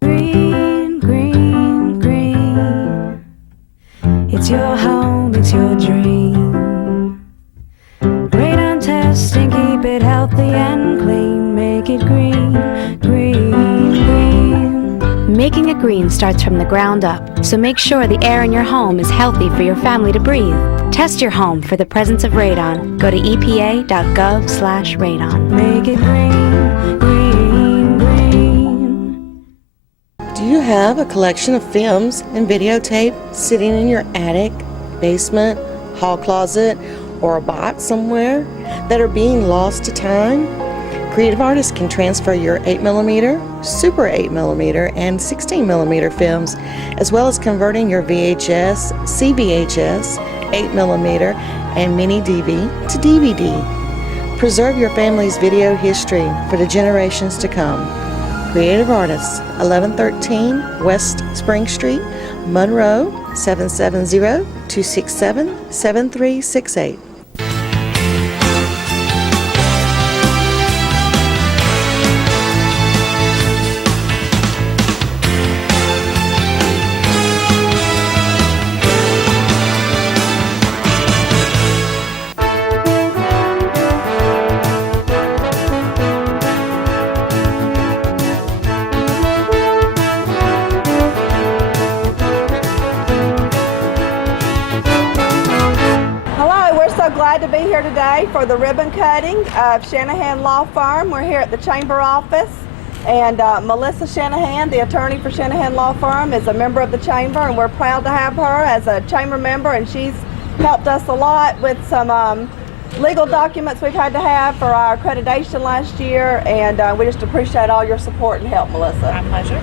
Green, green, green. It's your home, it's your dream. Radon testing, keep it healthy and clean. Make it green, green, green. Making it green starts from the ground up, so make sure the air in your home is healthy for your family to breathe. Test your home for the presence of radon. Go to epa.gov/radon. Make it green, green, green. Do you have a collection of films and videotape sitting in your attic, basement, hall closet, or a box somewhere that are being lost to time? Creative artists can transfer your 8mm, Super 8mm, and 16mm films, as well as converting your VHS, CVHS, 8mm, and mini DV to DVD. Preserve your family's video history for the generations to come. Creative Artists, 1113 West Spring Street, Monroe, 770-267-7368. Glad to be here today for the ribbon cutting of Shanahan Law Firm. We're here at the Chamber office, and Melissa Shanahan, the attorney for Shanahan Law Firm, is a member of the Chamber, and we're proud to have her as a Chamber member, and she's helped us a lot with some legal documents we've had to have for our accreditation last year, and we just appreciate all your support and help, Melissa. My pleasure.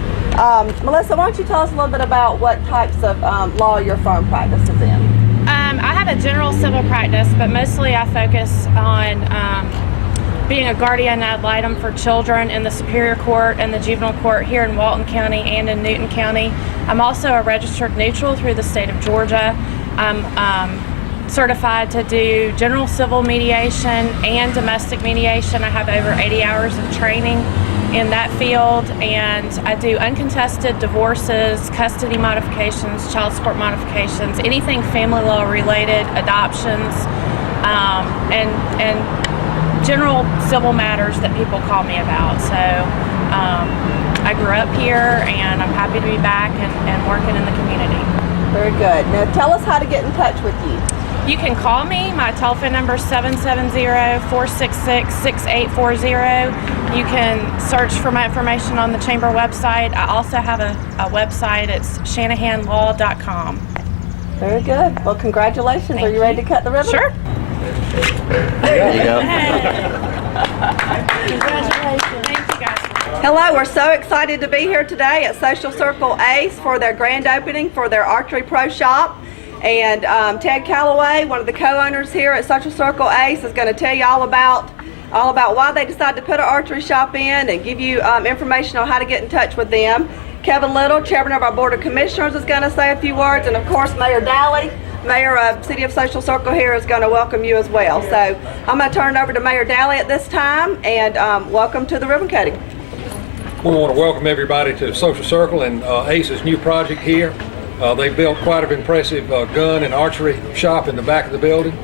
Melissa, why don't you tell us a little bit about what types of law your firm practices in? I have a general civil practice, but mostly I focus on being a guardian ad litem for children in the Superior Court and the Juvenile Court here in Walton County and in Newton County. I'm also a registered neutral through the state of Georgia. I'm certified to do general civil mediation and domestic mediation. I have over 80 hours of training in that field, and I do uncontested divorces, custody modifications, child support modifications, anything family law related, adoptions, and general civil matters that people call me about. So I grew up here, and I'm happy to be back and working in the community. Very good. Now tell us how to get in touch with you. You can call me. My telephone number is 770-466-6840. You can search for my information on the Chamber website. I also have a website. It's shanahanlaw.com. Very good. Well, congratulations. Are you ready to cut the ribbon? Sure. There you go. Congratulations. Thank you, guys. Hello, we're so excited to be here today at Social Circle Ace for their grand opening for their Archery Pro Shop. And Ted Calloway, one of the co-owners here at Social Circle Ace, is going to tell you all about why they decided to put an archery shop in and give you information on how to get in touch with them. Kevin Little, chairman of our Board of Commissioners, is going to say a few words, and of course Mayor Daly, Mayor of City of Social Circle here, is going to welcome you as well. So I'm going to turn it over to Mayor Daly at this time, and welcome to the ribbon cutting. We want to welcome everybody to Social Circle and Ace's new project here. They built quite an impressive gun and archery shop in the back of the building.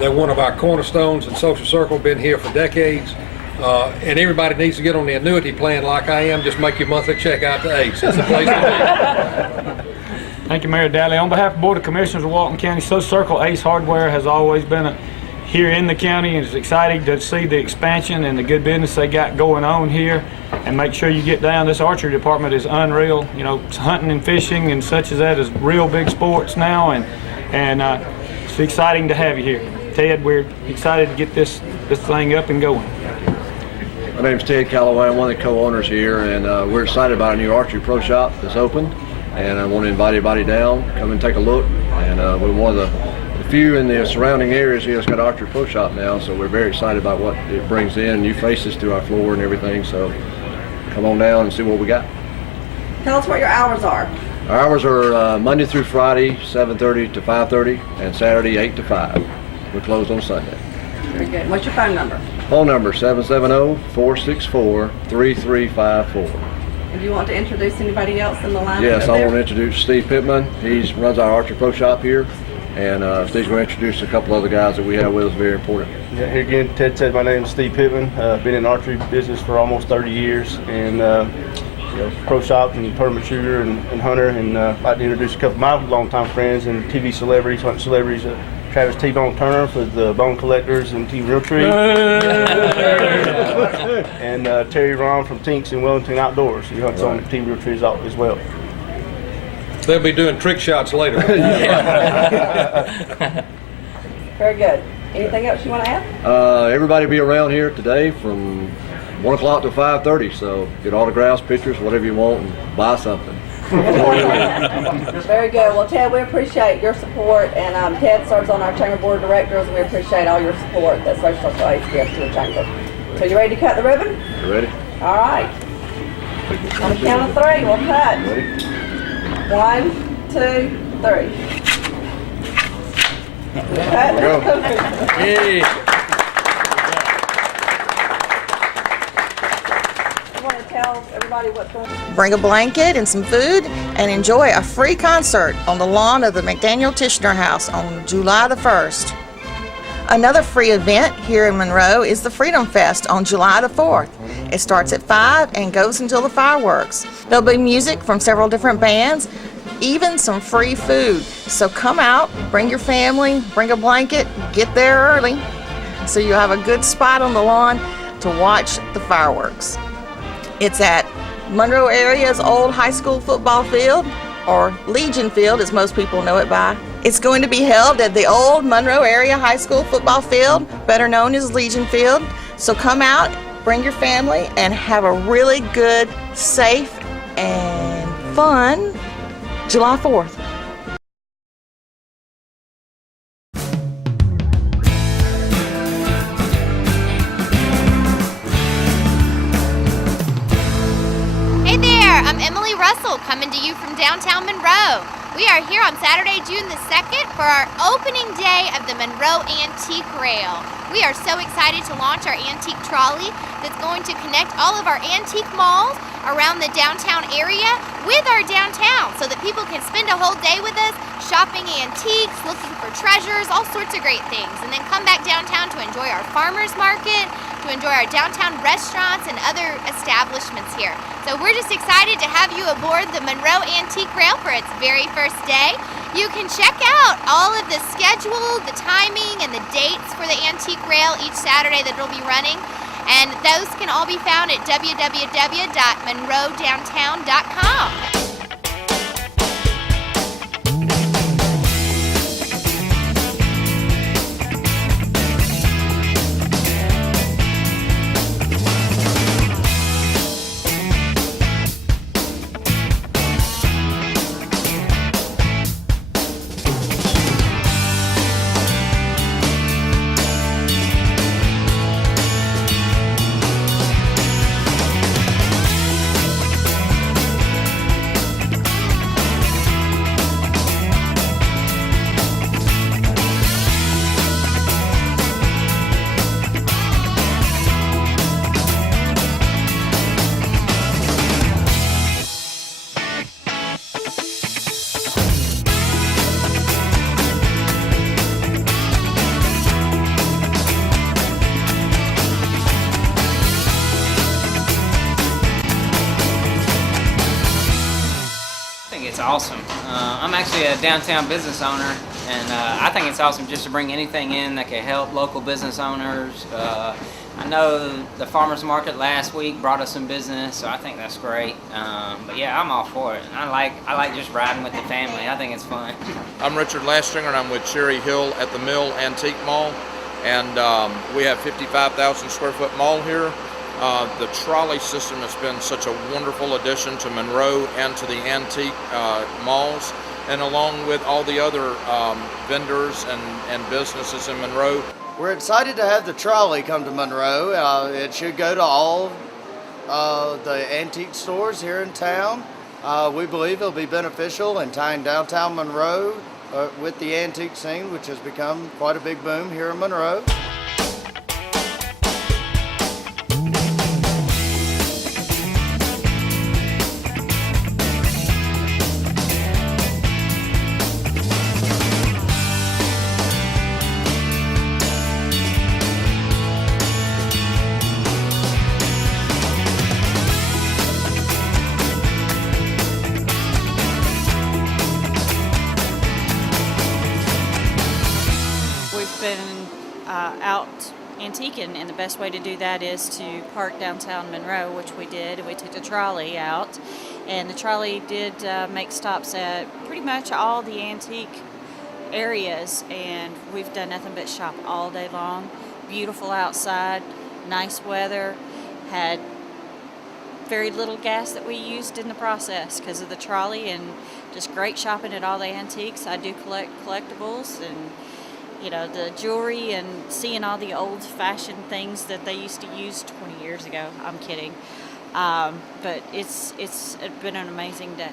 They're one of our cornerstones in Social Circle, been here for decades. And everybody needs to get on the annuity plan like I am. Just make your monthly check out to Ace. It's the place to be. Thank you, Mayor Daly. On behalf of the Board of Commissioners of Walton County, Social Circle Ace Hardware has always been here in the county, and it's exciting to see the expansion and the good business they got going on here. And make sure you get down. This archery department is unreal. You know, hunting and fishing and such as that is real big sports now, and it's exciting to have you here. Ted, we're excited to get this thing up and going. My name's Ted Calloway. I'm one of the co-owners here, and we're excited about a new archery pro shop that's opened. And I want to invite everybody down, come and take a look. And we're one of the few in the surrounding areas here that's got an archery pro shop now, so we're very excited about what it brings in, new faces to our floor and everything. So come on down and see what we got. Tell us what your hours are. Our hours are Monday through Friday, 7:30 to 5:30, and Saturday, 8 to 5. We're closed on Sunday. Very good. What's your phone number? Phone number 770-464-3354. And do you want to introduce anybody else in the line? Yes, I want to introduce Steve Pittman. He runs our archery pro shop here. And Steve's going to introduce a couple other guys that we have with us, very important. Yeah, here again, Ted said my name is Steve Pittman. Been in the archery business for almost 30 years, and pro shop and tournament shooter and hunter. And I'd like to introduce a couple of my longtime friends and TV celebrities, hunting celebrities. Travis T-Bone Turner for the Bone Collectors and T Realtree. And Terry Ron from Tinks and Wellington Outdoors. He hunts on T Realtree as well. They'll be doing trick shots later. Very good. Anything else you want to add? Everybody be around here today from 1 o'clock to 5:30. So get autographs, pictures, whatever you want, and buy something. Very good. Well, Ted, we appreciate your support, and Ted serves on our Chamber Board of Directors, and we appreciate all your support that Social Circle Ace gives to the Chamber. So you ready to cut the ribbon? You ready? All right. On the count of 3, we'll cut. Ready? 1, 2, 3. Cut. Go. Hey. I want to tell everybody what's going on. Bring a blanket and some food and enjoy a free concert on the lawn of the McDaniel Tishner House on July the 1st. Another free event here in Monroe is the Freedom Fest on July the 4th. It starts at 5 and goes until the fireworks. There'll be music from several different bands, even some free food. So come out, bring your family, bring a blanket, get there early so you have a good spot on the lawn to watch the fireworks. It's at Monroe area's old high school football field, or Legion Field as most people know it by. It's going to be held at the old Monroe area high school football field, better known as Legion Field. So come out, bring your family, and have a really good, safe, and fun July 4th. Hey there, I'm Emily Russell coming to you from downtown Monroe. We are here on Saturday, June the 2nd for our opening day of the Monroe Antique Rail. We are so excited to launch our antique trolley that's going to connect all of our antique malls around the downtown area with our downtown so that people can spend a whole day with us shopping antiques, looking for treasures, all sorts of great things, and then come back downtown to enjoy our farmers market, to enjoy our downtown restaurants and other establishments here. So we're just excited to have you aboard the Monroe Antique Rail for its very first day. You can check out all of the schedule, the timing, and the dates for the Antique Rail each Saturday that it'll be running. And those can all be found at www.monroedowntown.com. It's awesome. I'm actually a downtown business owner, and I think it's awesome just to bring anything in that can help local business owners. I know the farmers market last week brought us some business, so I think that's great. But yeah, I'm all for it. I like just riding with the family. I think it's fun. I'm Richard Lastringer, and I'm with Cherry Hill at the Mill Antique Mall, and we have 55,000 square foot mall here. The trolley system has been such a wonderful addition to Monroe and to the antique malls, and along with all the other vendors and businesses in Monroe. We're excited to have the trolley come to Monroe. It should go to all the antique stores here in town. We believe it'll be beneficial in tying downtown Monroe with the antique scene, which has become quite a big boom here in Monroe. antiquing, and the best way to do that is to park downtown Monroe, which we did. We took the trolley out, and the trolley did make stops at pretty much all the antique areas, and we've done nothing but shop all day long. Beautiful outside, nice weather, had very little gas that we used in the process because of the trolley, and just great shopping at all the antiques. I do collect collectibles and the jewelry and seeing all the old-fashioned things that they used to use 20 years ago. I'm kidding. But it's been an amazing day.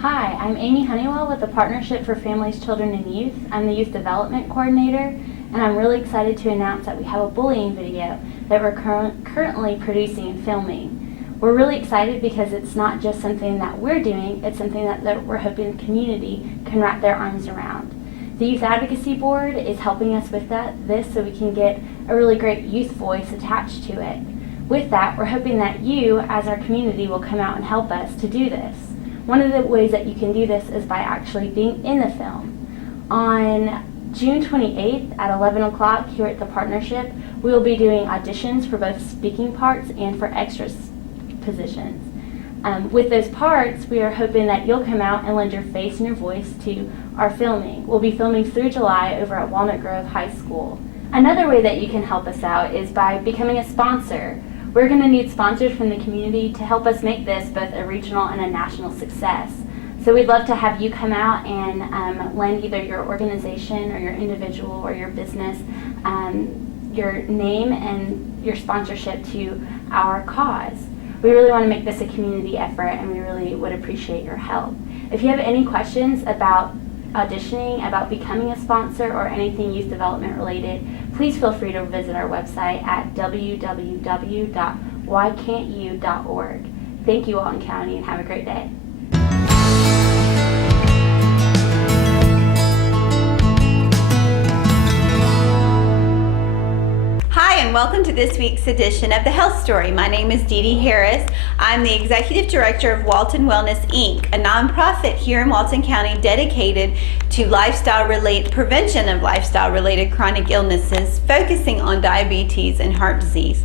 Hi, I'm Amy Honeywell with the Partnership for Families, Children, and Youth. I'm the Youth Development Coordinator, and I'm really excited to announce that we have a bullying video that we're currently producing and filming. We're really excited because it's not just something that we're doing, it's something that we're hoping the community can wrap their arms around. The Youth Advocacy Board is helping us with this so we can get a really great youth voice attached to it. With that, we're hoping that you, as our community, will come out and help us to do this. One of the ways that you can do this is by actually being in the film. On June 28th at 11 o'clock here at the Partnership, we will be doing auditions for both speaking parts and for extras positions. With those parts, we are hoping that you'll come out and lend your face and your voice to our filming. We'll be filming through July over at Walnut Grove High School. Another way that you can help us out is by becoming a sponsor. We're going to need sponsors from the community to help us make this both a regional and a national success. So we'd love to have you come out and lend either your organization or your individual or your business your name and your sponsorship to our cause. We really want to make this a community effort, and we really would appreciate your help. If you have any questions about auditioning, about becoming a sponsor, or anything youth development related, please feel free to visit our website at www.whycan'tyou.org. Thank you, Walton County, and have a great day. Hi, and welcome to this week's edition of The Health Story. My name is Dee Dee Harris. I'm the Executive Director of Walton Wellness, Inc., a nonprofit here in Walton County dedicated to prevention of lifestyle-related chronic illnesses, focusing on diabetes and heart disease.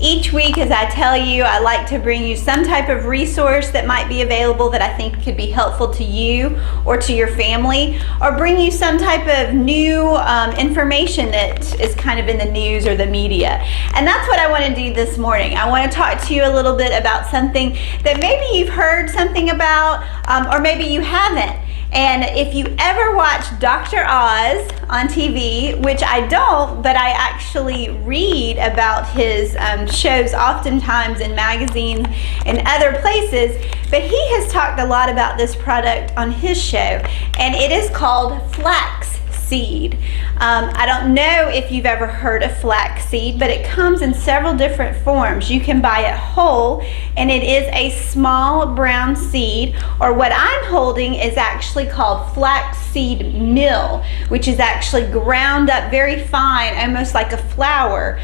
Each week, as I tell you, I like to bring you some type of resource that might be available that I think could be helpful to you or to your family, or bring you some type of new information that is kind of in the news or the media. And that's what I want to do this morning. I want to talk to you a little bit about something that maybe you've heard something about, or maybe you haven't. And if you ever watch Dr. Oz on TV, which I don't, but I actually read about his shows oftentimes in magazines and other places, but he has talked a lot about this product on his show, and it is called flax seed. I don't know if you've ever heard of flax seed, but it comes in several different forms. You can buy it whole, and it is a small brown seed, or what I'm holding is actually called flax seed meal, which is actually ground up very fine, almost like a flour.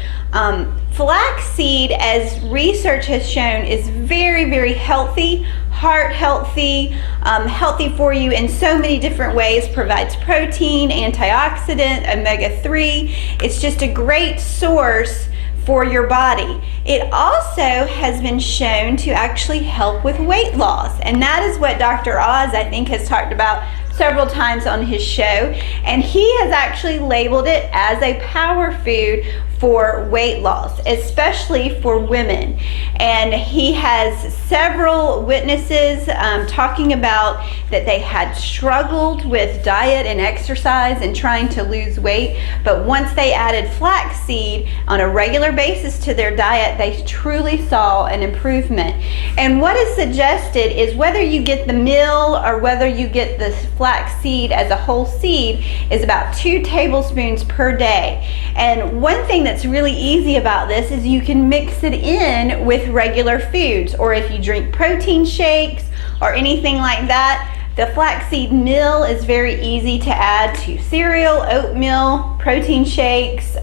Flax seed, as research has shown, is very, very healthy, heart healthy, healthy for you in so many different ways, provides protein, antioxidant, omega-3. It's just a great source for your body. It also has been shown to actually help with weight loss, and that is what Dr. Oz, I think, has talked about several times on his show, and he has actually labeled it as a power food for weight loss, especially for women. And he has several witnesses talking about that they had struggled with diet and exercise and trying to lose weight, but once they added flaxseed on a regular basis to their diet, they truly saw an improvement. And what is suggested is whether you get the meal or whether you get the flaxseed as a whole seed is about 2 tablespoons per day. And one thing that's really easy about this is you can mix it in with regular foods, or if you drink protein shakes or anything like that, the flaxseed meal is very easy to add to cereal, oatmeal, protein shakes,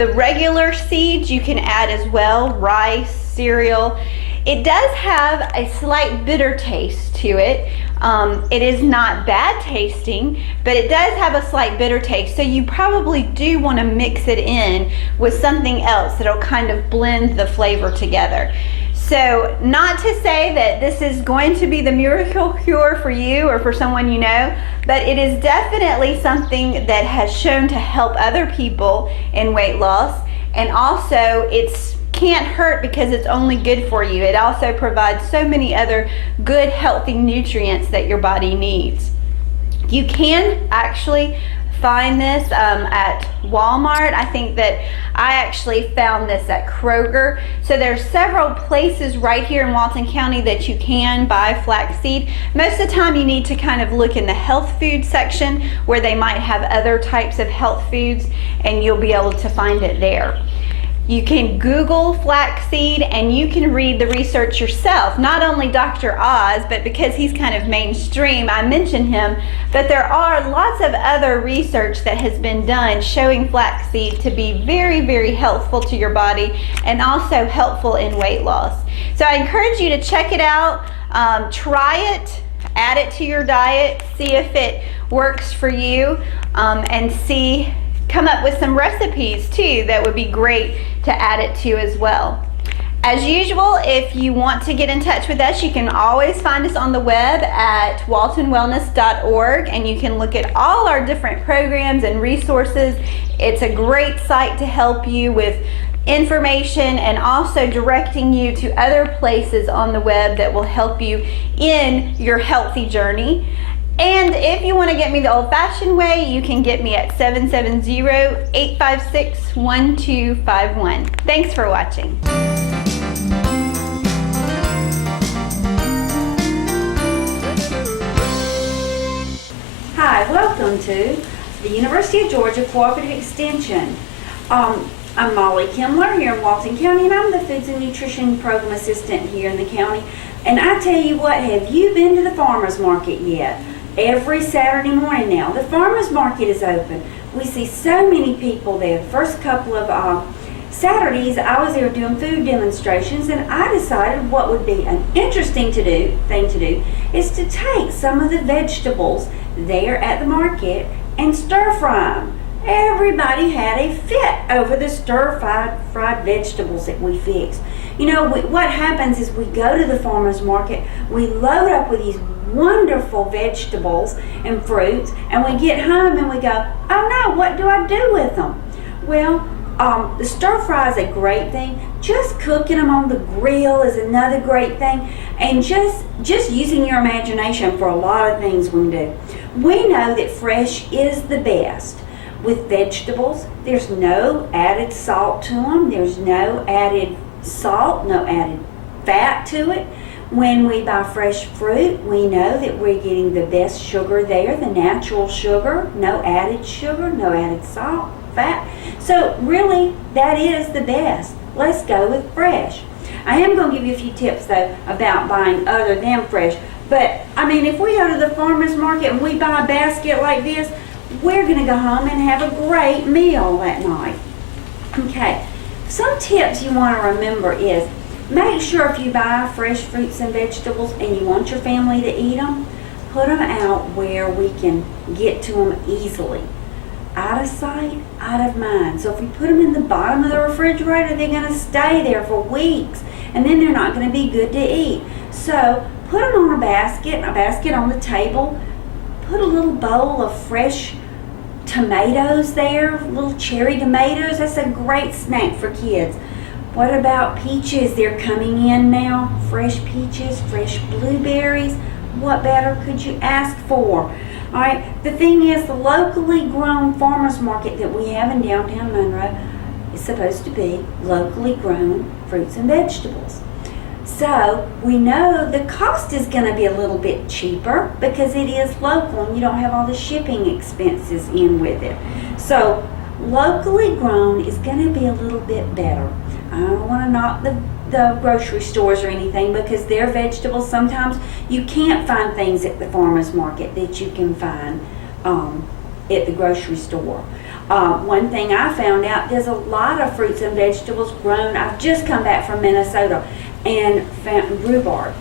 The regular seeds you can add as well, rice, cereal. It does have a slight bitter taste to it. It is not bad tasting, but it does have a slight bitter taste. So you probably do want to mix it in with something else that'll kind of blend the flavor together. So not to say that this is going to be the miracle cure for you or for someone you know, but it is definitely something that has shown to help other people in weight loss. And also it's can't hurt because it's only good for you. It also provides so many other good, healthy nutrients that your body needs. You can actually find this at Walmart. I think that I actually found this at Kroger. So there's several places right here in Walton County that you can buy flaxseed. Most of the time you need to kind of look in the health food section where they might have other types of health foods, and you'll be able to find it there. You can Google flaxseed and you can read the research yourself. Not only Dr. Oz, but because he's kind of mainstream, I mention him, but there are lots of other research that has been done showing flaxseed to be very, very helpful to your body and also helpful in weight loss. So I encourage you to check it out, try it, add it to your diet, see if it works for you, and come up with some recipes too that would be great to add it to as well. As usual, if you want to get in touch with us, you can always find us on the web at waltonwellness.org, and you can look at all our different programs and resources. It's a great site to help you with information and also directing you to other places on the web that will help you in your healthy journey. And if you want to get me the old-fashioned way, you can get me at 770-856-1251. Thanks for watching. Hi, welcome to the University of Georgia Cooperative Extension. I'm Molly Kimler here in Walton County, and I'm the Foods and Nutrition Program Assistant here in the county. And I tell you what, have you been to the farmer's market yet? Every Saturday morning now, the farmer's market is open. We see so many people there. The first couple of Saturdays, I was there doing food demonstrations, and I decided what would be an interesting thing to do is to take some of the vegetables there at the market and stir fry them. Everybody had a fit over the stir-fried vegetables that we fix. You know, what happens is we go to the farmer's market, we load up with these wonderful vegetables and fruits, and we get home and we go, oh no, what do I do with them? Well, the stir fry is a great thing. Just cooking them on the grill is another great thing, and just using your imagination for a lot of things we can do. We know that fresh is the best. With vegetables, there's no added salt to them. There's no added salt, no added fat to it. When we buy fresh fruit, we know that we're getting the best sugar there, the natural sugar, no added salt, fat. So really, that is the best. Let's go with fresh. I am going to give you a few tips though about buying other than fresh. But I mean, if we go to the farmer's market and we buy a basket like this, we're going to go home and have a great meal that night. Okay, some tips you want to remember is make sure if you buy fresh fruits and vegetables and you want your family to eat them, put them out where we can get to them easily. Out of sight, out of mind. So if we put them in the bottom of the refrigerator, they're going to stay there for weeks, and then they're not going to be good to eat. So put them on a basket on the table. Put a little bowl of fresh tomatoes there, little cherry tomatoes. That's a great snack for kids. What about peaches? They're coming in now. Fresh peaches, fresh blueberries. What better could you ask for? All right, the thing is, the locally grown farmers market that we have in downtown Monroe is supposed to be locally grown fruits and vegetables. So we know the cost is going to be a little bit cheaper because it is local and you don't have all the shipping expenses in with it. So locally grown is going to be a little bit better. I don't want to knock the grocery stores or anything, because their vegetables, sometimes you can't find things at the farmer's market that you can find at the grocery store. One thing I found out, there's a lot of fruits and vegetables grown. I've just come back from Minnesota and found rhubarb.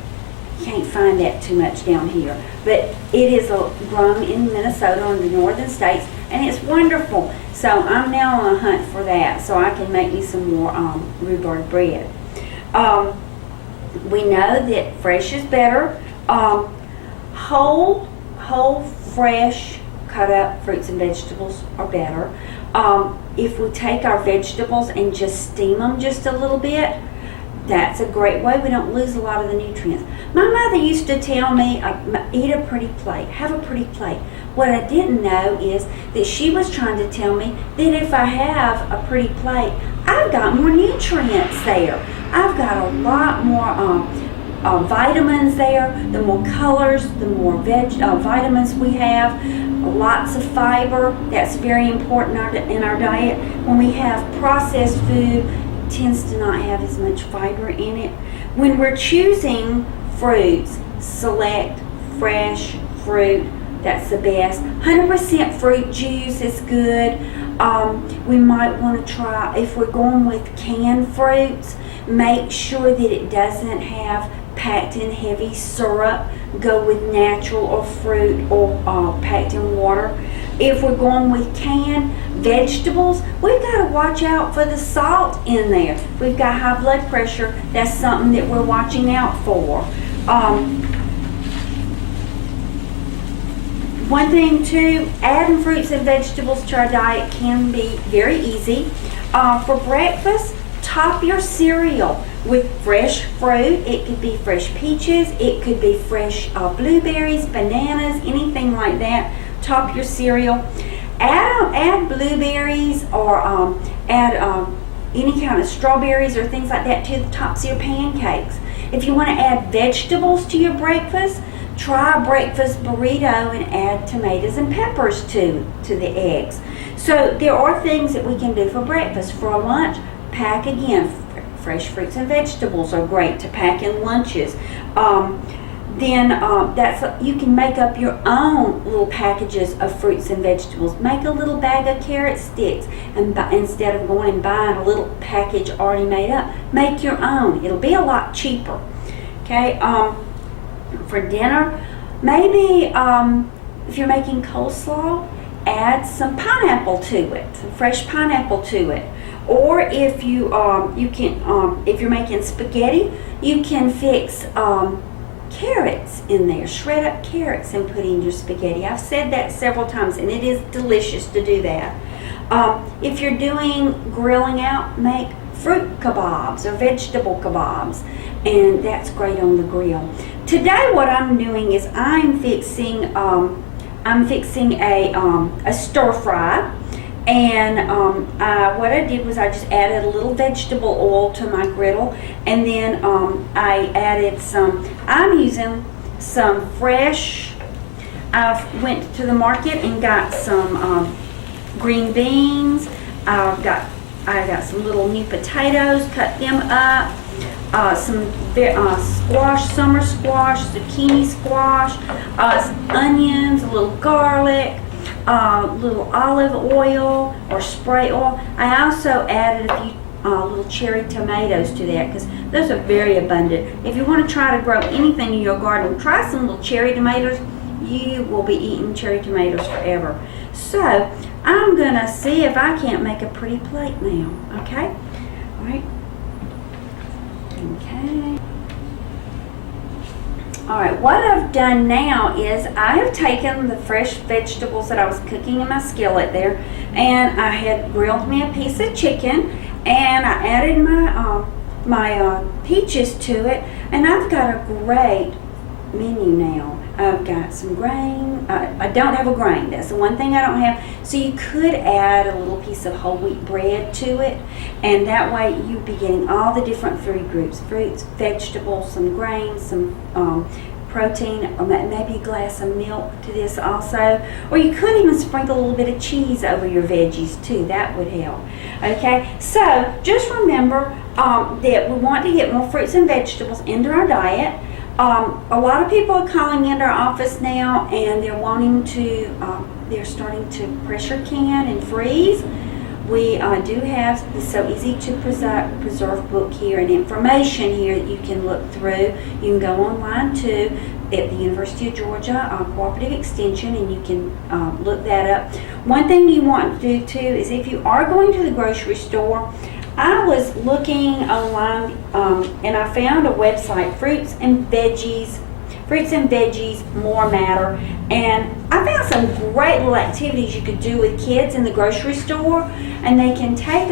Can't find that too much down here, but it is grown in Minnesota in the northern states, and it's wonderful. So I'm now on a hunt for that, so I can make me some more rhubarb bread. We know that fresh is better. Whole, fresh, cut up fruits and vegetables are better. If we take our vegetables and just steam them just a little bit, that's a great way. We don't lose a lot of the nutrients. My mother used to tell me, eat a pretty plate, have a pretty plate. What I didn't know is that she was trying to tell me that if I have a pretty plate, I've got more nutrients there. I've got a lot more vitamins there. The more colors, the more vitamins we have. Lots of fiber. That's very important in our diet. When we have processed food, it tends to not have as much fiber in it. When we're choosing fruits, select fresh fruit. That's the best. 100% fruit juice is good. We might want to try, if we're going with canned fruits, make sure that it doesn't have packed in heavy syrup. Go with natural or fruit or packed in water. If we're going with canned vegetables, we've got to watch out for the salt in there. If we've got high blood pressure, that's something that we're watching out for. One thing too, adding fruits and vegetables to our diet can be very easy. For breakfast, top your cereal with fresh fruit. It could be fresh peaches, it could be fresh blueberries, bananas, anything like that. Top your cereal. Add blueberries or add any kind of strawberries or things like that to the tops of your pancakes. If you want to add vegetables to your breakfast, try a breakfast burrito and add tomatoes and peppers to the eggs. So there are things that we can do for breakfast. For lunch, pack again. Fresh fruits and vegetables are great to pack in lunches. You can make up your own little packages of fruits and vegetables. Make a little bag of carrot sticks, and instead of going and buying a little package already made up, make your own. It'll be a lot cheaper. Okay. For dinner, maybe if you're making coleslaw, add some pineapple to it, some fresh pineapple to it. Or if you if you're making spaghetti, you can fix carrots in there, shred up carrots and put in your spaghetti. I've said that several times, and it is delicious to do that. If you're doing grilling out, make fruit kebabs or vegetable kebabs, and that's great on the grill. Today what I'm doing is I'm fixing a stir fry, and what I did was I just added a little vegetable oil to my griddle, and then I added I'm using some fresh, I went to the market and got some green beans. I got some little new potatoes, cut them up, some squash, summer squash, zucchini squash, some onions, a little garlic, little olive oil or spray oil. I also added a few little cherry tomatoes to that because those are very abundant. If you want to try to grow anything in your garden, try some little cherry tomatoes. You will be eating cherry tomatoes forever. So I'm gonna see if I can't make a pretty plate now. Okay, all right. Okay. All right, what I've done now is I have taken the fresh vegetables that I was cooking in my skillet there, and I had grilled me a piece of chicken, and I added my peaches to it, and I've got a great menu now. I've got some grain. I don't have a grain. That's the one thing I don't have. So you could add a little piece of whole wheat bread to it, and that way you'd be getting all the different food groups: fruits, vegetables, some grains, some protein, or maybe a glass of milk to this also. Or you could even sprinkle a little bit of cheese over your veggies too. That would help. Okay, so just remember that we want to get more fruits and vegetables into our diet. A lot of people are calling into our office now, and they're wanting to they're starting to pressure can and freeze. We do have the So Easy to Preserve book here and information here that you can look through. You can go online too at the University of Georgia Cooperative Extension, and you can look that up. One thing you want to do too is if you are going to the grocery store, I was looking online and I found a website, Fruits and Veggies More Matter, and I found some great little activities you could do with kids in the grocery store, and they can take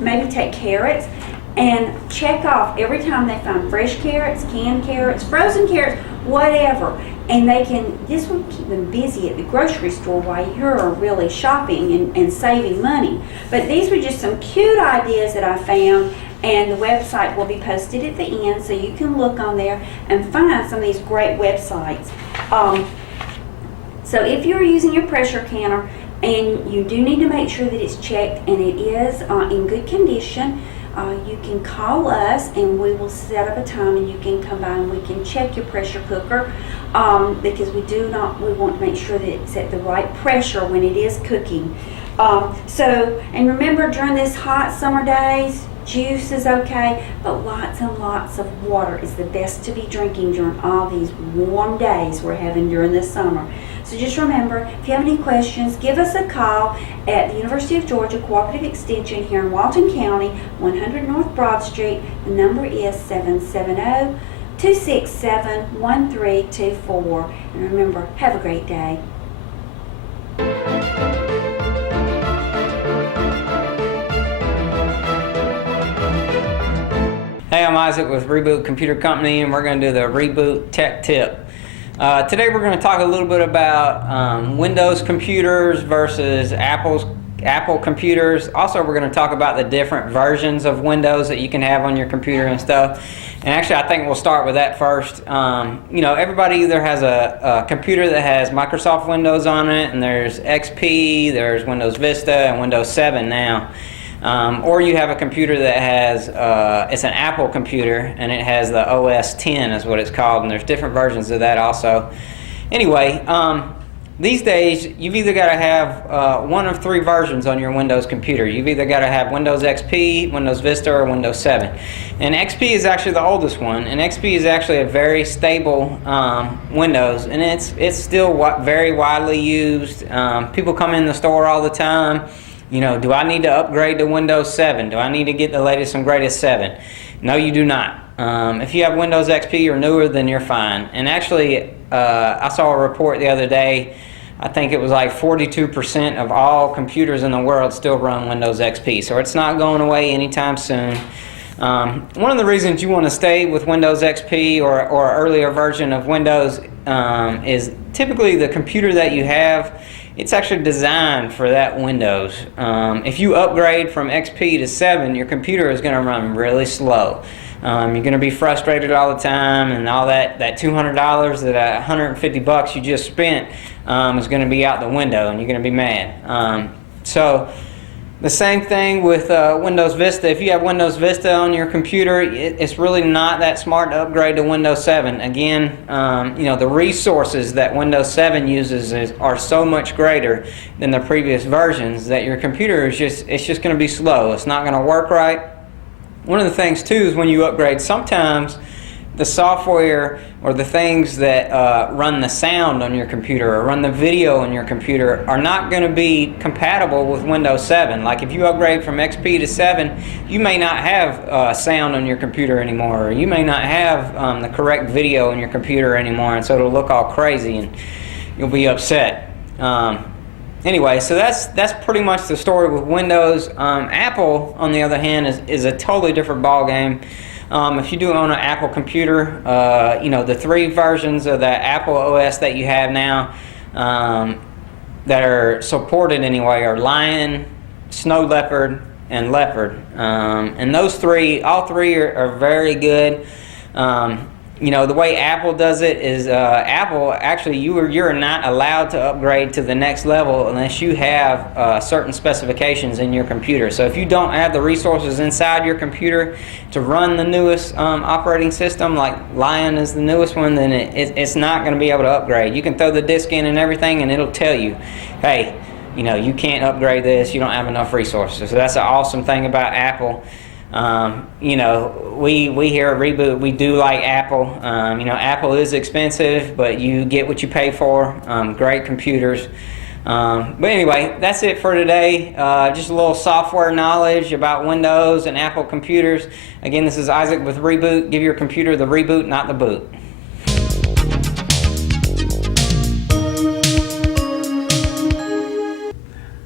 maybe take carrots and check off every time they find fresh carrots, canned carrots, frozen carrots, whatever. And this will keep them busy at the grocery store while you're really shopping and saving money. But these were just some cute ideas that I found, and the website will be posted at the end so you can look on there and find some of these great websites. So if you're using your pressure canner, and you do need to make sure that it's checked and it is in good condition, you can call us and we will set up a time and you can come by and we can check your pressure cooker, because we want to make sure that it's at the right pressure when it is cooking. And remember, during this hot summer days, juice is okay, but lots and lots of water is the best to be drinking during all these warm days we're having during the summer. So just remember, if you have any questions, give us a call at the University of Georgia Cooperative Extension here in Walton County, 100 North Broad Street. The number is 770-267-1324. And remember, have a great day. Hey, I'm Isaac with Reboot Computer Company, and we're going to do the Reboot Tech Tip. Today we're going to talk a little bit about Windows computers versus Apple computers. Also, we're going to talk about the different versions of Windows that you can have on your computer and stuff. And actually, I think we'll start with that first. Everybody either has a computer that has Microsoft Windows on it, and there's XP, there's Windows Vista, and Windows 7 now. Or you have a computer that has, it's an Apple computer, and it has the OS 10 is what it's called, and there's different versions of that also. Anyway, these days, you've either got to have one of three versions on your Windows computer. You've either got to have Windows XP, Windows Vista, or Windows 7. And XP is actually the oldest one, and XP is actually a very stable Windows, and it's still very widely used. People come in the store all the time. Do I need to upgrade to Windows 7? Do I need to get the latest and greatest 7? No, you do not. If you have Windows XP or newer, then you're fine. And actually, I saw a report the other day, I think it was like 42% of all computers in the world still run Windows XP. So it's not going away anytime soon. One of the reasons you want to stay with Windows XP or an earlier version of Windows is typically the computer that you have, it's actually designed for that Windows. If you upgrade from XP to 7, your computer is going to run really slow. You're going to be frustrated all the time, and all that $200, that $150 you just spent is going to be out the window, and you're going to be mad. So the same thing with Windows Vista. If you have Windows Vista on your computer, it's really not that smart to upgrade to Windows 7. Again, the resources that Windows 7 uses are so much greater than the previous versions that your computer is just going to be slow. It's not going to work right. One of the things too is when you upgrade, sometimes the software or the things that run the sound on your computer or run the video on your computer are not going to be compatible with Windows 7. Like if you upgrade from XP to 7, you may not have sound on your computer anymore, or you may not have the correct video on your computer anymore, and so it'll look all crazy and you'll be upset. Anyway, so that's pretty much the story with Windows. Apple, on the other hand, is a totally different ballgame. If you do own an Apple computer, the three versions of the Apple OS that you have now that are supported anyway are Lion, Snow Leopard, and Leopard. And those three, all three are very good. the way Apple does it is Apple actually you're not allowed to upgrade to the next level unless you have certain specifications in your computer. So if you don't have the resources inside your computer to run the newest operating system, like Lion is the newest one, then it's not going to be able to upgrade. You can throw the disk in and everything, and it'll tell you, hey, you can't upgrade this. You don't have enough resources. So that's an awesome thing about Apple. We here at Reboot, we do like Apple. Apple is expensive, but you get what you pay for. Great computers. But anyway, that's it for today. Just a little software knowledge about Windows and Apple computers. Again, this is Isaac with Reboot. Give your computer the reboot, not the boot.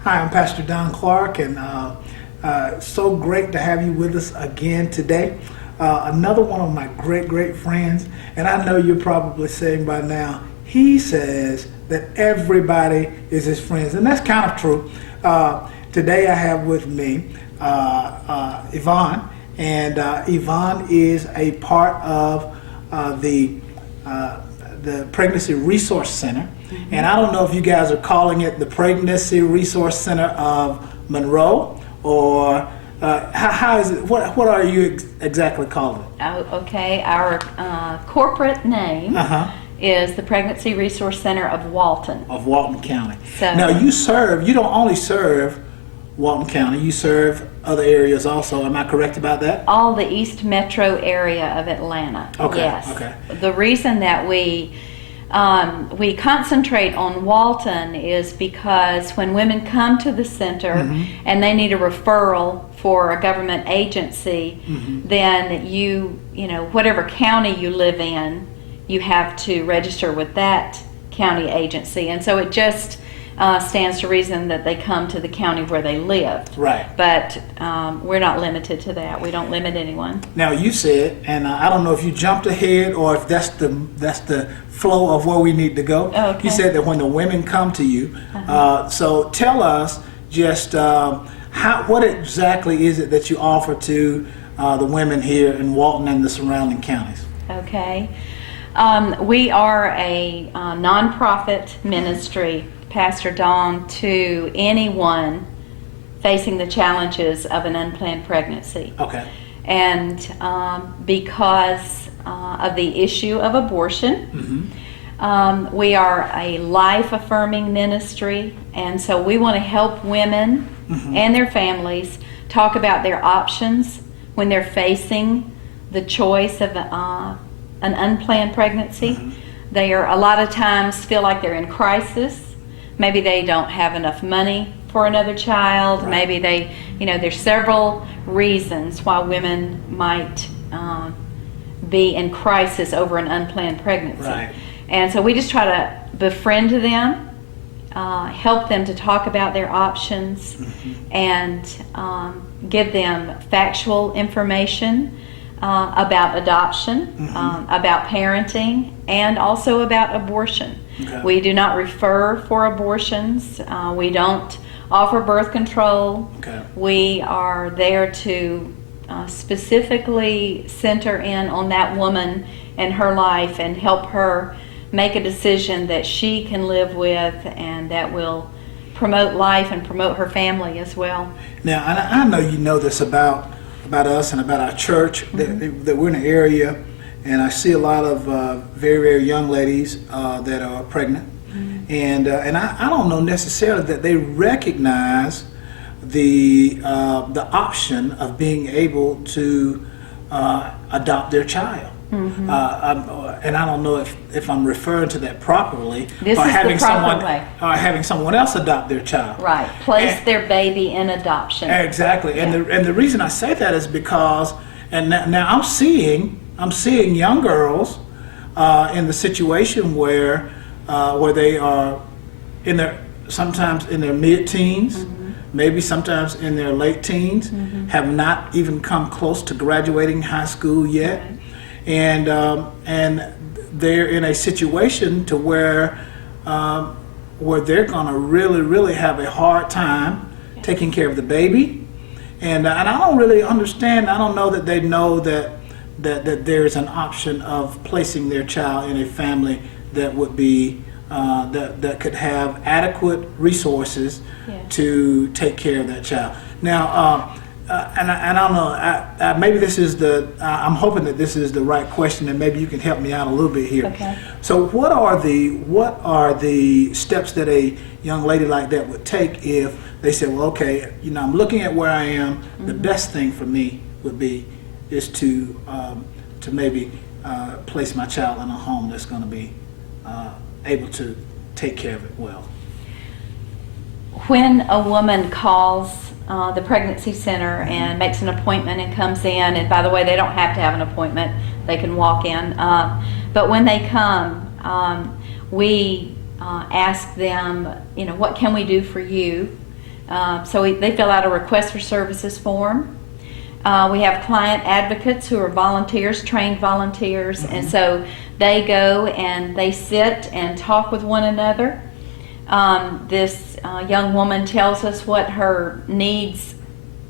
Hi, I'm Pastor Don Clark, and so great to have you with us again today. Another one of my great friends, and I know you're probably saying by now, he says that everybody is his friends, and that's kind of true. Today I have with me Yvonne, and Yvonne is a part of the Pregnancy Resource Center. Mm-hmm. And I don't know if you guys are calling it the Pregnancy Resource Center of Monroe, or how is it? What are you exactly calling it? Okay, our corporate name is the Pregnancy Resource Center of Walton. Of Walton County. So now you don't only serve Walton County, you serve other areas also. Am I correct about that? All the East Metro area of Atlanta. Okay. Yes. Okay. The reason that we concentrate on Walton is because when women come to the center and they need a referral for a government agency, then you whatever county you live in, you have to register with that county agency, and so it just stands to reason that they come to the county where they live. Right. But we're not limited to that. We don't limit anyone. Now you said, and I don't know if you jumped ahead or if that's the flow of where we need to go. Okay. You said that when the women come to you, so tell us just what exactly is it that you offer to the women here in Walton and the surrounding counties? Okay. We are a nonprofit ministry, Pastor Don, to anyone facing the challenges of an unplanned pregnancy. Okay. And because of the issue of abortion, we are a life-affirming ministry, and so we want to help women and their families talk about their options when they're facing the choice of an unplanned pregnancy. They are a lot of times feel like they're in crisis. Maybe they don't have enough money for another child. Right. Maybe there's several reasons why women might be in crisis over an unplanned pregnancy. Right. And so we just try to befriend them, help them to talk about their options, and give them factual information about adoption, about parenting, and also about abortion. Okay. We do not refer for abortions. We don't offer birth control. Okay. We are there to specifically center in on that woman and her life and help her make a decision that she can live with and that will promote life and promote her family as well. Now, I know you know this about us and about our church, that we're in an area, and I see a lot of very young ladies that are pregnant, and I don't know necessarily that they recognize the option of being able to adopt their child. And I don't know if I'm referring to that properly, This or is having the proper way. or having someone else adopt their child. Right. Place their baby in adoption. Exactly. And the reason I say that is because, and now I'm seeing young girls in the situation where they are sometimes in their mid-teens, maybe sometimes in their late teens, have not even come close to graduating high school yet. Right. And they're in a situation to where they're going to really have a hard time taking care of the baby, and I don't really understand. I don't know that they know that that there's an option of placing their child in a family that would be that could have adequate resources to take care of that child. Now, and I don't know, maybe this is I'm hoping that this is the right question, and maybe you can help me out a little bit here. Okay. So what are the steps that a young lady like that would take if they said, well, okay, I'm looking at where I am, the best thing for me would be is to maybe place my child in a home that's going to be able to take care of it well. When a woman calls the pregnancy center and makes an appointment and comes in, and by the way, they don't have to have an appointment, they can walk in, but when they come, we ask them, what can we do for you? So they fill out a request for services form. We have client advocates who are volunteers, trained volunteers, and so they go and they sit and talk with one another. This young woman tells us what her needs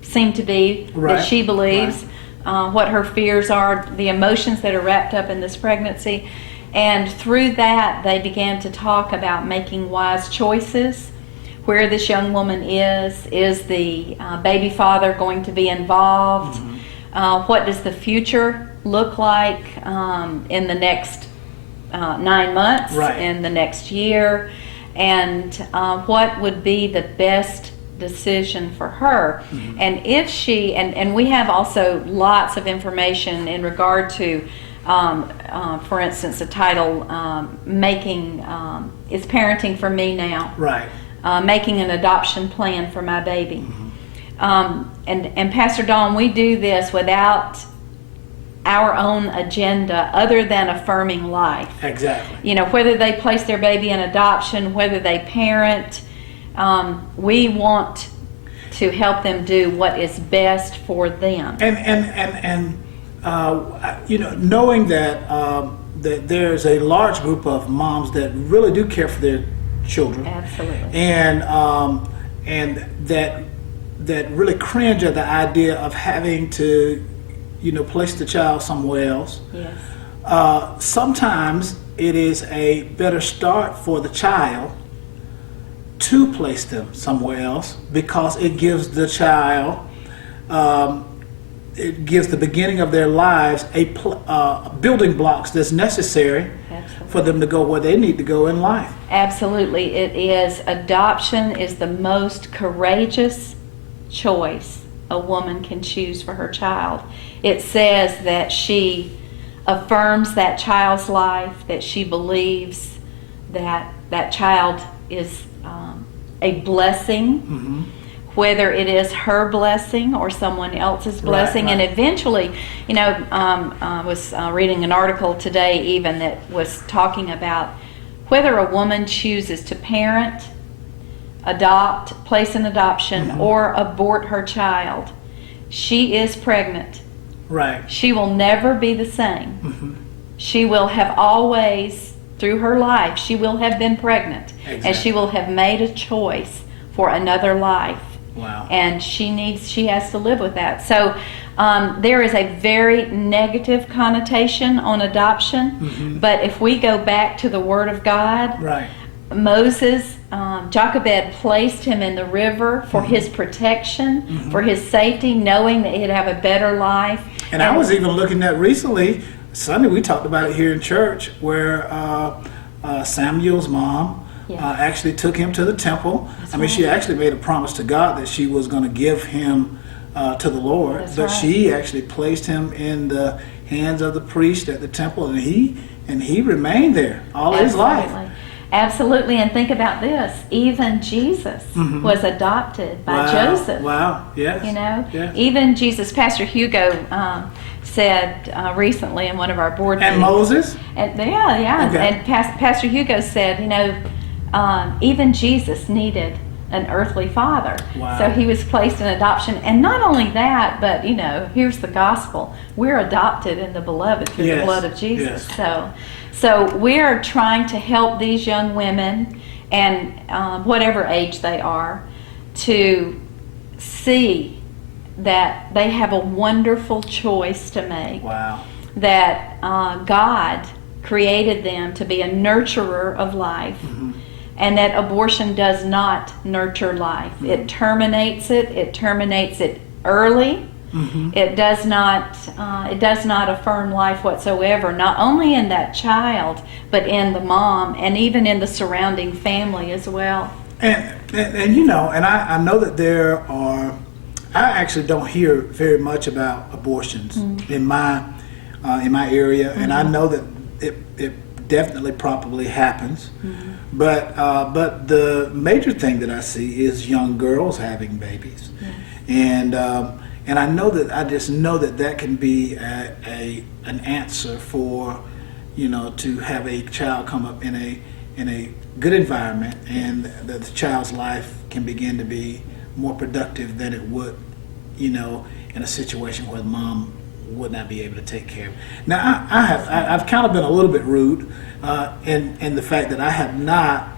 seem to be, that she believes, what her fears are, the emotions that are wrapped up in this pregnancy. And through that, they began to talk about making wise choices, where this young woman is the baby father going to be involved, what does the future look like in the next 9 months, in the next year, and what would be the best decision for her. And if she, and we have also lots of information in regard to, for instance, the title, Is Parenting for Me Now? Right. Making an adoption plan for my baby. And Pastor Dawn, we do this without our own agenda other than affirming life. Exactly. Whether they place their baby in adoption, whether they parent, we want to help them do what is best for them. And knowing that that there's a large group of moms that really do care for their children. Absolutely. And that really cringe at the idea of having to place the child somewhere else. Yes. Sometimes it is a better start for the child to place them somewhere else, because it gives the child, it gives the beginning of their lives building blocks that's necessary for them to go where they need to go in life. Absolutely, it is. Adoption is the most courageous choice a woman can choose for her child. It says that she affirms that child's life, that she believes that that child is a blessing, whether it is her blessing or someone else's blessing. And eventually, I was reading an article today even that was talking about whether a woman chooses to parent, adopt, place in adoption, or abort her child. She is pregnant. Right. She will never be the same. She will have always, through her life, she will have been pregnant. And she will have made a choice for another life. Wow. And she has to live with that. So there is a very negative connotation on adoption. But if we go back to the Word of God, Moses, Jochebed placed him in the river for his protection, for his safety, knowing that he'd have a better life. And I was even looking at recently, Sunday we talked about it here in church, where Samuel's mom actually took him to the temple. She actually made a promise to God that she was going to give him to the Lord. She actually placed him in the hands of the priest at the temple, and he remained there all his life. Absolutely, and think about this. Even Jesus was adopted by Joseph. Wow, yes. Yes. Even Jesus. Pastor Hugo said recently in one of our board meetings. And Moses? And and Pastor Hugo said, even Jesus needed an earthly father. Wow. So he was placed in adoption. And not only that, but here's the gospel. We're adopted in the beloved through the blood of Jesus. So we're trying to help these young women, and whatever age they are, to see that they have a wonderful choice to make. Wow. That God created them to be a nurturer of life, and that abortion does not nurture life. It terminates it. It terminates it early. It does not affirm life whatsoever, not only in that child, but in the mom and even in the surrounding family as well. And you know, and I know that there are, I actually don't hear very much about abortions in my area, and I know that it definitely probably happens. But the major thing that I see is young girls having babies, and I know that I just know that can be an answer for, you know, to have a child come up in a good environment, and the child's life can begin to be more productive than it would, you know, in a situation where the mom would not be able to take care of it. Now, I've kind of been a little bit rude in the fact that I have not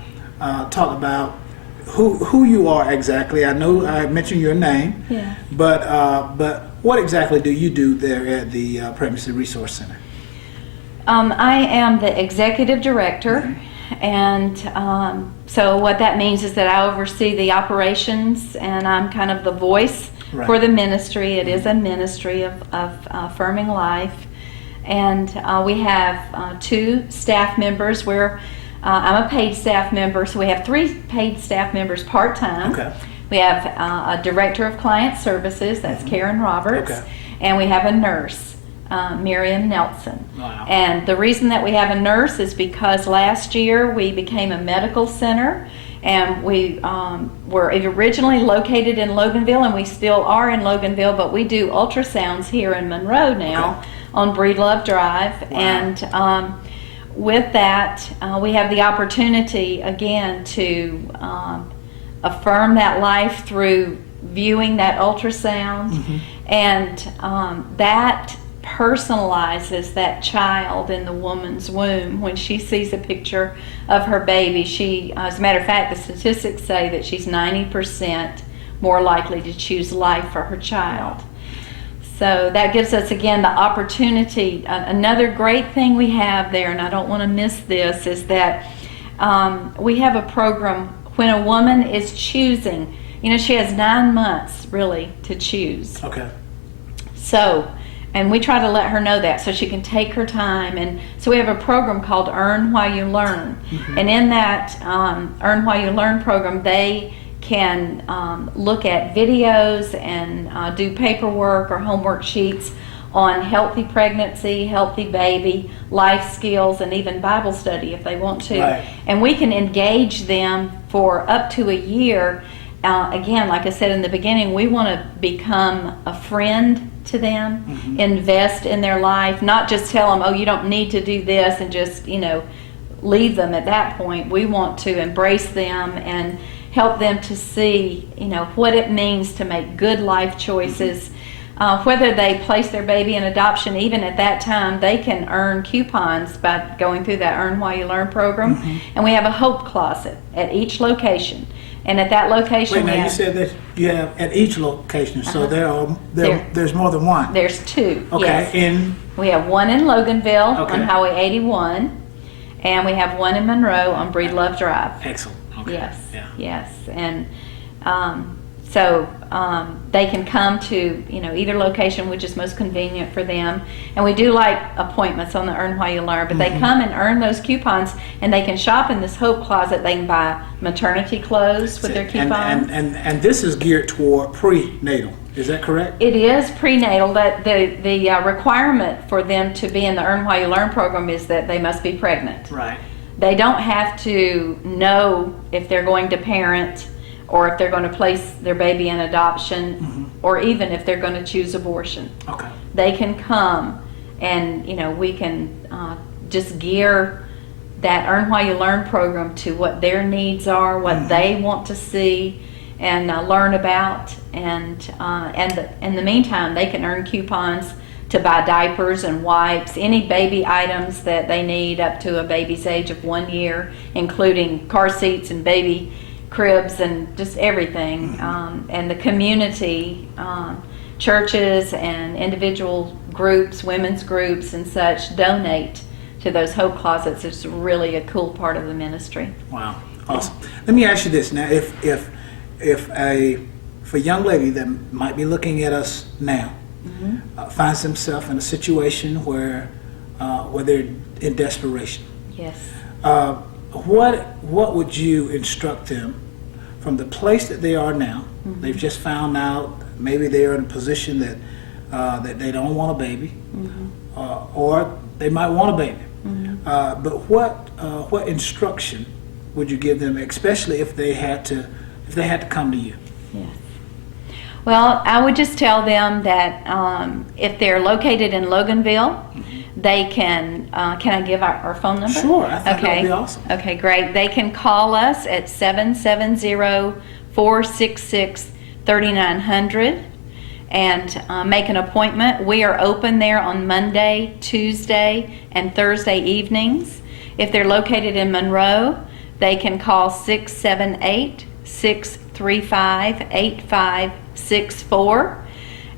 talked about who you are exactly. I know I mentioned your name, but what exactly do you do there at the Pregnancy Resource Center? I am the executive director, and so what that means is that I oversee the operations, and I'm kind of the voice for the ministry. It is a ministry of affirming life, and we have 2 staff members. I'm a paid staff member, so we have 3 paid staff members part-time. Okay. We have a director of client services, that's Karen Roberts, and we have a nurse, Miriam Nelson. Wow. And the reason that we have a nurse is because last year we became a medical center, and we were originally located in Loganville, and we still are in Loganville, but we do ultrasounds here in Monroe now on Breedlove Drive. Wow. And with that, we have the opportunity again to affirm that life through viewing that ultrasound, and that personalizes that child in the woman's womb. When she sees a picture of her baby, she, as a matter of fact, the statistics say that she's 90% more likely to choose life for her child. So that gives us, again, the opportunity. Another great thing we have there, and I don't want to miss this, is that we have a program when a woman is choosing. You know, she has 9 months, really, to choose. Okay. So, and we try to let her know that so she can take her time. And so we have a program called Earn While You Learn. And in that Earn While You Learn program, they can look at videos and do paperwork or homework sheets on healthy pregnancy, healthy baby, life skills, and even Bible study if they want to. Right. And we can engage them for up to a year. Again, like I said in the beginning, we want to become a friend to them, invest in their life, not just tell them, oh, you don't need to do this, and just, you know, leave them at that point. We want to embrace them and help them to see, you know, what it means to make good life choices. Whether they place their baby in adoption, even at that time, they can earn coupons by going through that Earn While You Learn program. And we have a hope closet at each location. And at that location, Wait, now you said that you have at each location, so there's more than one. There's 2. Okay. Yes. We have one in Loganville on Highway 81, and we have one in Monroe on Breedlove Drive. Excellent. Okay. Yes. Yeah. Yes. And so they can come to, you know, either location which is most convenient for them. And we do like appointments on the Earn While You Learn, but they come and earn those coupons, and they can shop in this Hope Closet. They can buy maternity clothes with their coupons. And this is geared toward prenatal. Is that correct? It is prenatal. That the requirement for them to be in the Earn While You Learn program is that they must be pregnant. Right. They don't have to know if they're going to parent, or if they're going to place their baby in adoption, or even if they're going to choose abortion. Okay. They can come, and, you know, we can just gear that Earn While You Learn program to what their needs are, what they want to see and learn about, and in the meantime, they can earn coupons to buy diapers and wipes, any baby items that they need up to a baby's age of 1 year, including car seats and baby cribs and just everything. And the community churches and individual groups, women's groups and such, donate to those hope closets. It's really a cool part of the ministry. Wow, awesome. Let me ask you this now: if a young lady that might be looking at us now finds themselves in a situation where they're in desperation, yes, what would you instruct them from the place that they are now? They've just found out maybe they're in a position that they don't want a baby, or they might want a baby. But what instruction would you give them, especially if they had to come to you? Yes. Well, I would just tell them that if they're located in Loganville, they can I give our phone number? Sure, I think that would be awesome. Okay, great. They can call us at 770-466-3900 and make an appointment. We are open there on Monday, Tuesday, and Thursday evenings. If they're located in Monroe, they can call 678-635-8564.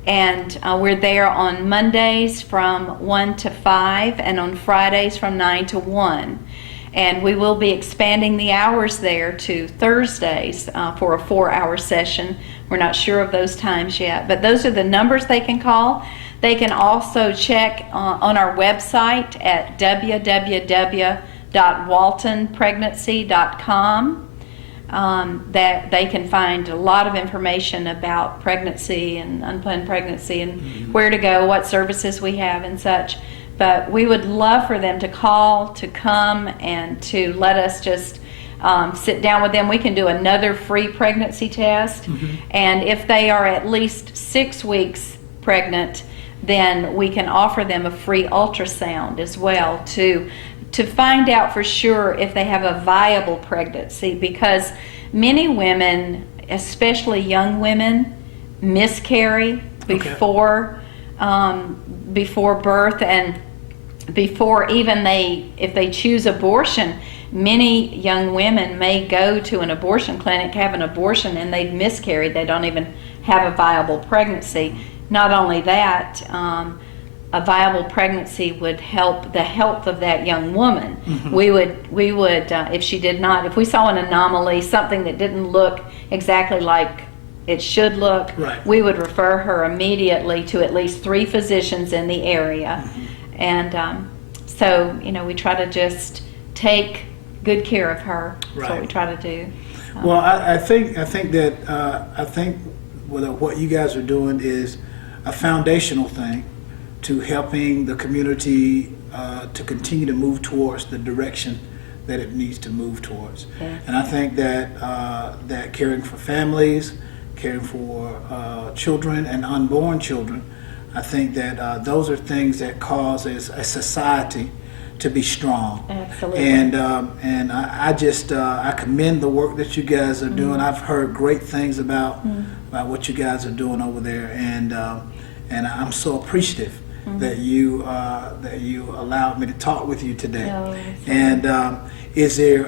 And we're there on Mondays from 1 to 5 and on Fridays from 9 to 1. And we will be expanding the hours there to Thursdays for a 4-hour session. We're not sure of those times yet, but those are the numbers they can call. They can also check on our website at www.waltonpregnancy.com. That they can find a lot of information about pregnancy and unplanned pregnancy and where to go, what services we have and such. But we would love for them to call, to come, and to let us just sit down with them. We can do another free pregnancy test. And if they are at least 6 weeks pregnant, then we can offer them a free ultrasound as well to find out for sure if they have a viable pregnancy, because many women, especially young women, miscarry before birth, and before even if they choose abortion. Many young women may go to an abortion clinic, have an abortion, and they've miscarried. They don't even have a viable pregnancy. Not only that, a viable pregnancy would help the health of that young woman. We would if we saw an anomaly, something that didn't look exactly like it should look, we would refer her immediately to at least 3 physicians in the area. And so, we try to just take good care of her. That's what we try to do. Well, I think what you guys are doing is a foundational thing to helping the community to continue to move towards the direction that it needs to move towards. And I think that that caring for families, caring for children and unborn children, I think that those are things that cause a society to be strong. Absolutely. And I commend the work that you guys are doing. I've heard great things about what you guys are doing over there, and I'm so appreciative that you allowed me to talk with you today. And is there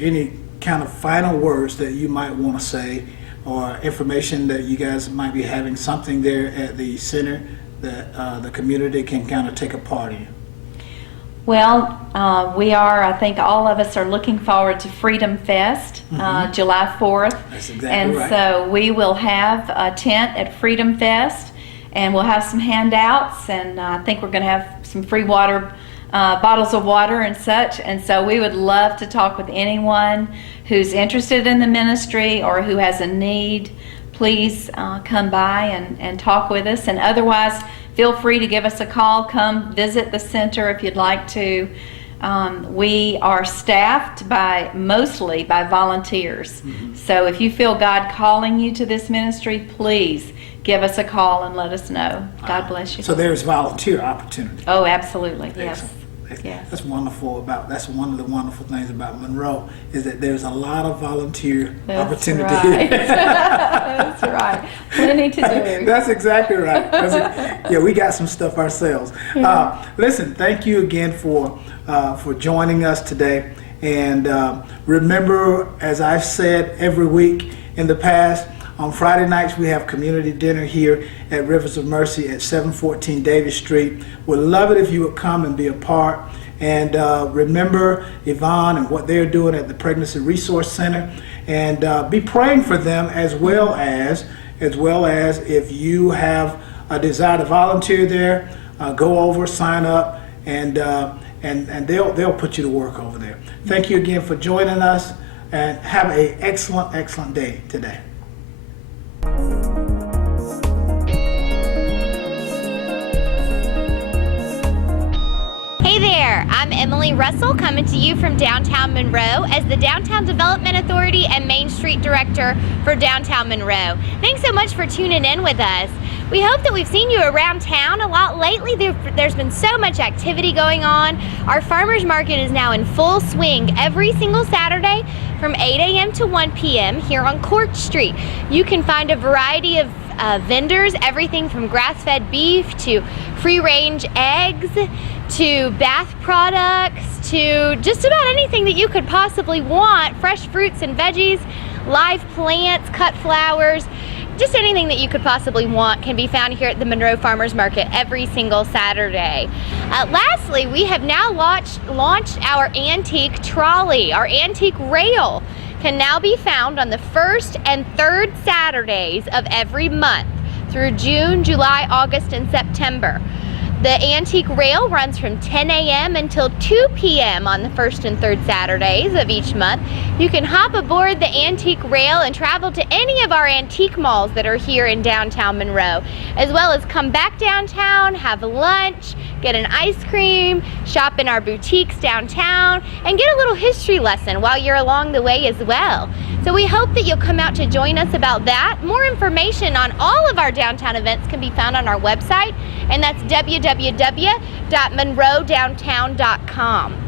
any kind of final words that you might want to say, or information that you guys might be having something there at the center that the community can kind of take a part in? Well, I think all of us are looking forward to Freedom Fest, July 4th. That's exactly and right. So we will have a tent at Freedom Fest, and we'll have some handouts, and I think we're going to have some free water, bottles of water and such. And so we would love to talk with anyone who's interested in the ministry or who has a need. Please come by and talk with us. And otherwise, feel free to give us a call. Come visit the center if you'd like to. We are staffed mostly by volunteers. So if you feel God calling you to this ministry, please give us a call and let us know. God bless you. So there's volunteer opportunity. Oh, absolutely. Yes. Yes. That's wonderful. That's one of the wonderful things about Monroe, is that there's a lot of volunteer opportunity. Right. That's right. Plenty to do. That's exactly right. We got some stuff ourselves. Listen, thank you again for joining us today. And remember, as I've said every week in the past, On Friday nights, we have community dinner here at Rivers of Mercy at 714 Davis Street. We'd love it if you would come and be a part. And remember Yvonne and what they're doing at the Pregnancy Resource Center, and be praying for them, as well as if you have a desire to volunteer there, go over, sign up, and they'll put you to work over there. Thank you again for joining us, and have an excellent day today. Hey there, I'm Emily Russell, coming to you from downtown Monroe as the Downtown Development Authority and Main Street Director for downtown Monroe. Thanks so much for tuning in with us. We hope that we've seen you around town a lot lately. There's been so much activity going on. Our farmers market is now in full swing every single Saturday from 8 a.m. to 1 p.m. here on Court Street. You can find a variety of vendors, everything from grass-fed beef to free-range eggs to bath products to just about anything that you could possibly want. Fresh fruits and veggies, live plants, cut flowers, just anything that you could possibly want can be found here at the Monroe Farmers Market every single Saturday. Lastly, we have now launched our antique trolley. Our antique rail can now be found on the first and third Saturdays of every month through June, July, August, and September. The antique rail runs from 10 a.m. until 2 p.m. on the first and third Saturdays of each month. You can hop aboard the antique rail and travel to any of our antique malls that are here in downtown Monroe, as well as come back downtown, have lunch, get an ice cream, shop in our boutiques downtown, and get a little history lesson while you're along the way as well. So we hope that you'll come out to join us about that. More information on all of our downtown events can be found on our website, and that's www.monroedowntown.com.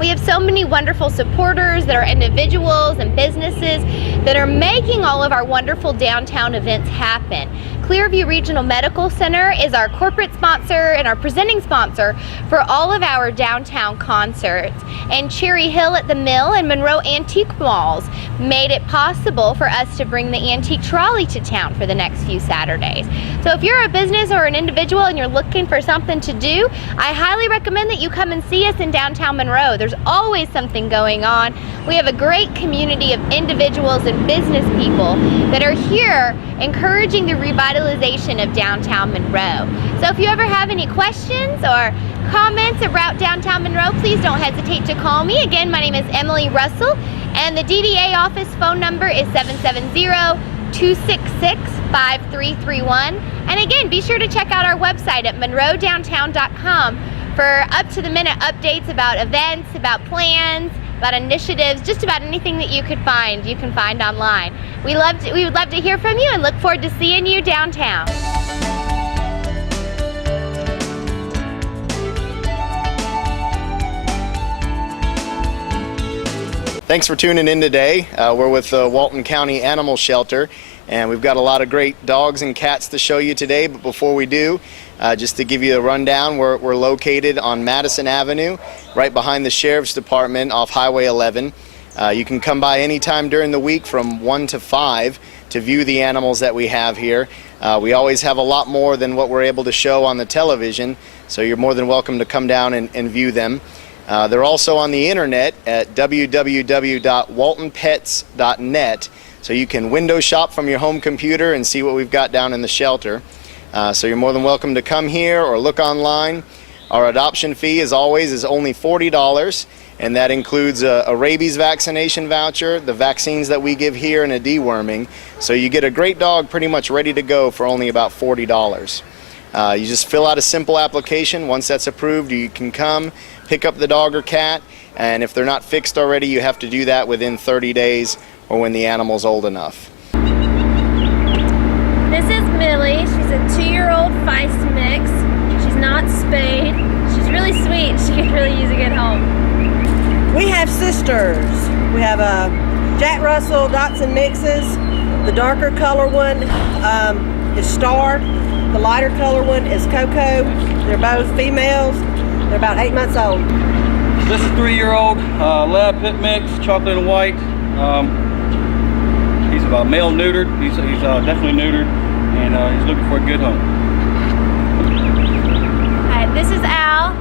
We have so many wonderful supporters that are individuals and businesses that are making all of our wonderful downtown events happen. Clearview Regional Medical Center is our corporate sponsor and our presenting sponsor for all of our downtown concerts. And Cherry Hill at the Mill and Monroe Antique Malls made it possible for us to bring the antique trolley to town for the next few Saturdays. So if you're a business or an individual and you're looking for something to do, I highly recommend that you come and see us in downtown Monroe. There's always something going on. We have a great community of individuals and business people that are here encouraging the revitalization of downtown Monroe. So if you ever have any questions or comments about downtown Monroe, please don't hesitate to call me. Again, my name is Emily Russell, and the DDA office phone number is 770-266-5331. And again, be sure to check out our website at monroedowntown.com for up-to-the-minute updates about events, about plans, about initiatives, just about anything that you can find online. We would love to hear from you and look forward to seeing you downtown. Thanks for tuning in today. We're with the Walton County Animal Shelter, and we've got a lot of great dogs and cats to show you today. But before we do, just to give you a rundown, we're located on Madison Avenue, right behind the Sheriff's Department off Highway 11. You can come by anytime during the week from 1 to 5 to view the animals that we have here. We always have a lot more than what we're able to show on the television, so you're more than welcome to come down and view them. They're also on the internet at www.waltonpets.net, so you can window shop from your home computer and see what we've got down in the shelter. So you're more than welcome to come here or look online. Our adoption fee, as always, is only $40, and that includes a rabies vaccination voucher, the vaccines that we give here, and a deworming. So you get a great dog pretty much ready to go for only about $40. You just fill out a simple application. Once that's approved, you can come, pick up the dog or cat, and if they're not fixed already, you have to do that within 30 days or when the animal's old enough. This is Millie. She's a 2-year-old feist mix. She's not spayed. She's really sweet. She could really use a good home. We have sisters. We have Jack Russell Dotson mixes. The darker color one is Star. The lighter color one is Coco. They're both females. They're about 8 months old. This is 3-year-old lab pit mix, chocolate and white. He's male neutered. He's definitely neutered, and he's looking for a good home. Hi, this is Al.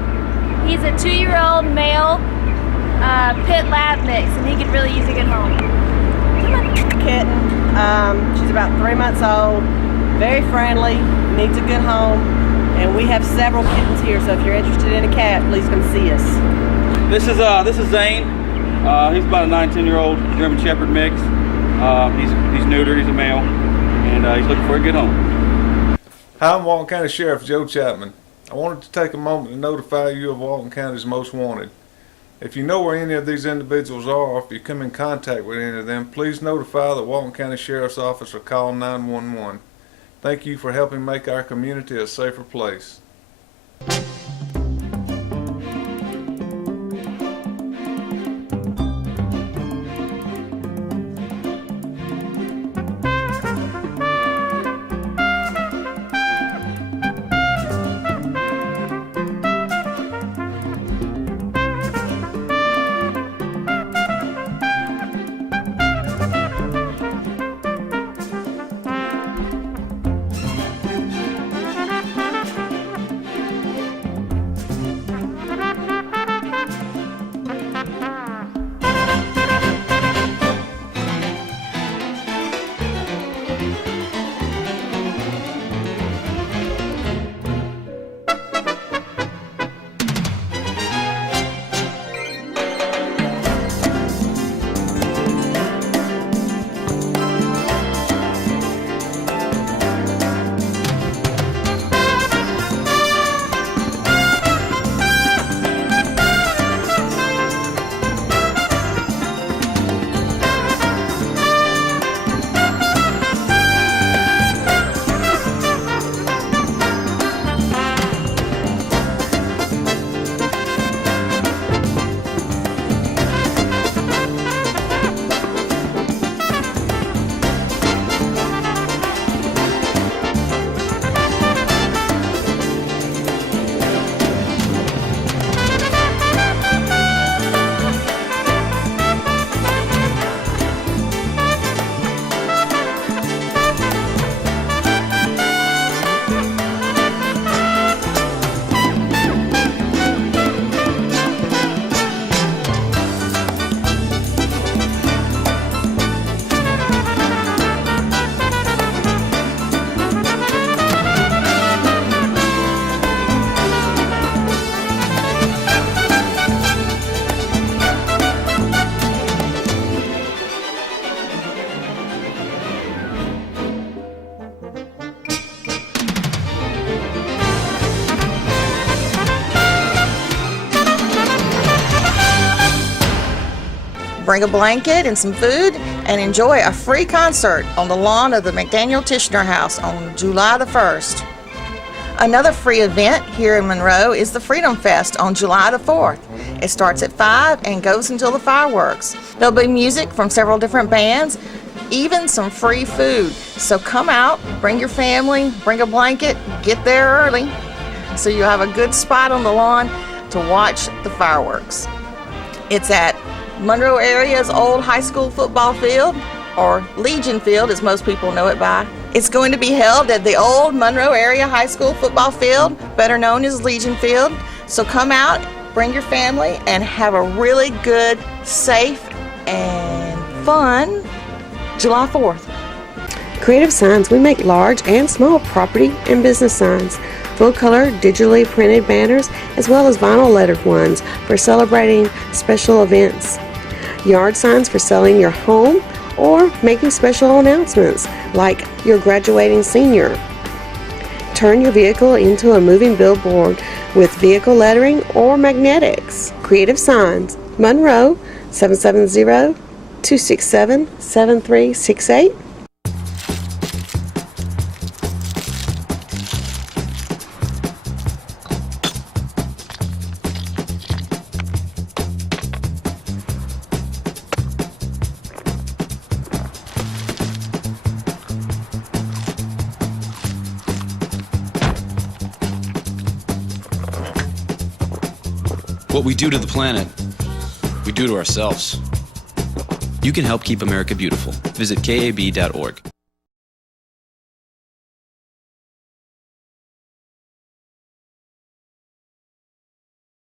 He's a 2-year-old male pit lab mix, and he could really use a good home. Come on. Kitten. She's about 3 months old. Very friendly. Needs a good home. And we have several kittens here, so if you're interested in a cat, please come see us. This is Zane. He's about a 9-10-year-old German Shepherd mix. He's neutered. He's a male, and he's looking for a good home. Hi, I'm Walton County Sheriff Joe Chapman. I wanted to take a moment to notify you of Walton County's most wanted. If you know where any of these individuals are, or if you come in contact with any of them, please notify the Walton County Sheriff's Office or call 911. Thank you for helping make our community a safer place. Bring a blanket and some food and enjoy a free concert on the lawn of the McDaniel Tishner House on July the 1st. Another free event here in Monroe is the Freedom Fest on July the 4th. It starts at 5 and goes until the fireworks. There'll be music from several different bands, even some free food. So come out, bring your family, bring a blanket, get there early so you have a good spot on the lawn to watch the fireworks. It's at Monroe area's old high school football field, or Legion Field as most people know it by. It's going to be held at the old Monroe area high school football field, better known as Legion Field. So come out, bring your family, and have a really good, safe, and fun July 4th. Creative Signs, we make large and small property and business signs, full color, digitally printed banners, as well as vinyl lettered ones for celebrating special events. Yard signs for selling your home or making special announcements like your graduating senior. Turn your vehicle into a moving billboard with vehicle lettering or magnetics. Creative Signs, Monroe, 770-267-7368. What we do to the planet, we do to ourselves. You can help keep America beautiful. Visit KAB.org.